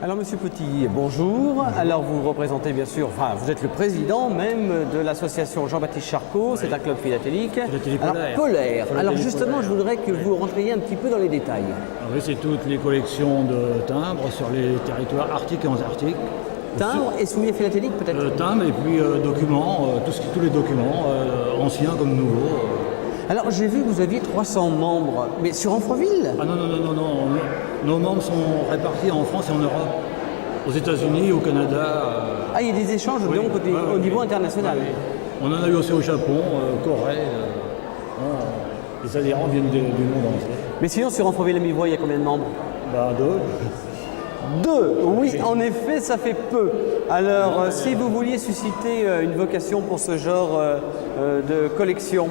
Alors Monsieur Petit, bonjour. Alors vous représentez bien sûr, enfin vous êtes le président même de l'association Jean-Baptiste Charcot, c'est un club philatélique. Alors polaire. Alors justement je voudrais que vous rentriez un petit peu dans les détails. Oui, c'est toutes les collections de timbres sur les territoires arctiques et antarctiques. Timbres et souliers philatéliques peut-être. Timbres et puis documents, tous les documents, anciens comme nouveaux. Alors j'ai vu que vous aviez 300 membres, mais sur Amfreville? Ah non. Nos membres sont répartis en France et en Europe, aux États-Unis, au Canada. Ah, il y a des échanges donc au niveau international. Oui. On en a eu aussi au Japon, Corée. Les adhérents viennent du monde entier. Mais sinon sur Amfreville et Mivois, il y a combien de membres? Deux, oui, en effet, ça fait peu. Alors, si vous vouliez susciter une vocation pour ce genre de collection?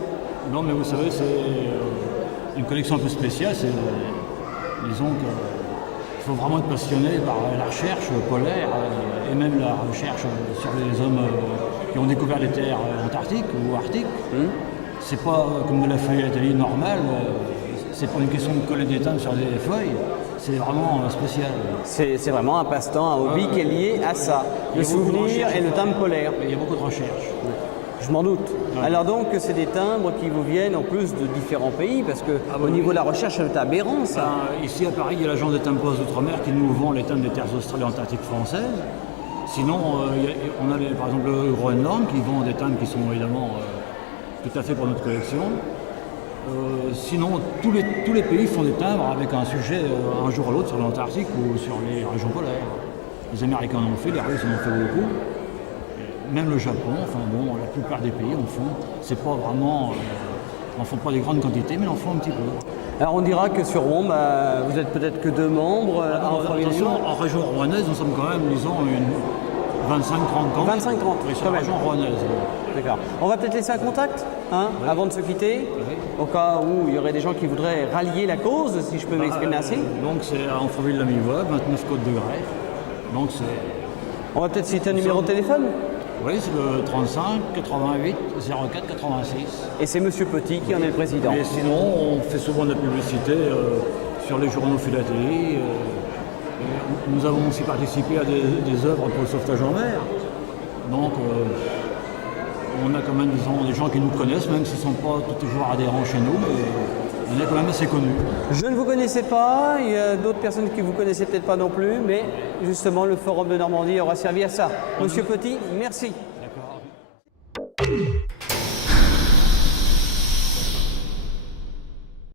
Non, mais vous savez, c'est une collection un peu spéciale. Disons qu'il faut vraiment être passionné par la recherche polaire et même la recherche sur les hommes qui ont découvert les terres antarctiques ou arctiques. C'est pas comme de la philatélie normale, c'est pas une question de coller des timbres sur des feuilles, c'est vraiment spécial. C'est vraiment un passe-temps, un hobby qui est lié à ça, le souvenir et le timbre polaire. Il y a beaucoup de recherche. Je m'en doute. Ouais. Alors donc c'est des timbres qui vous viennent en plus de différents pays, parce que au niveau de la recherche c'est aberrant ça. Ici à Paris il y a l'agence des timbres d'outre-mer qui nous vend les timbres des terres australes et antarctiques françaises. Sinon on a par exemple le Groenland qui vend des timbres qui sont évidemment tout à fait pour notre collection. Sinon tous les pays font des timbres avec un sujet un jour à l'autre sur l'Antarctique ou sur les régions polaires. Les Américains en ont fait, les Russes en ont fait beaucoup. Même le Japon, enfin bon, la plupart des pays en font. C'est pas vraiment, n'en font pas des grandes quantités, mais en font un petit peu. Alors on dira que sur Rouen, vous êtes peut-être que 2 membres. Attention, en région rouennaise, nous sommes quand même, disons, une 25-30 camps. 25-30, oui, sur la région rouennaise. D'accord. On va peut-être laisser un contact, hein, oui, avant de se quitter, oui, au cas où il y aurait des gens qui voudraient rallier la cause, si je peux m'exprimer ainsi. Donc c'est à Amfreville-la-Mivoie, 29 Côte de Grève. Donc c'est... On va peut-être citer un numéro de téléphone. Oui, c'est le 35 88 04 86. Et c'est Monsieur Petit qui en est le président. Et sinon, on fait souvent de la publicité sur les journaux philatélie. Nous avons aussi participé à des œuvres pour le sauvetage en mer. Donc, on a quand même des gens qui nous connaissent, même s'ils ne sont pas toujours adhérents chez nous, mais on est quand même assez connus. Je ne vous connaissais pas, il y a d'autres personnes qui ne vous connaissaient peut-être pas non plus, mais justement le Forum de Normandie aura servi à ça. Monsieur Petit, merci. D'accord.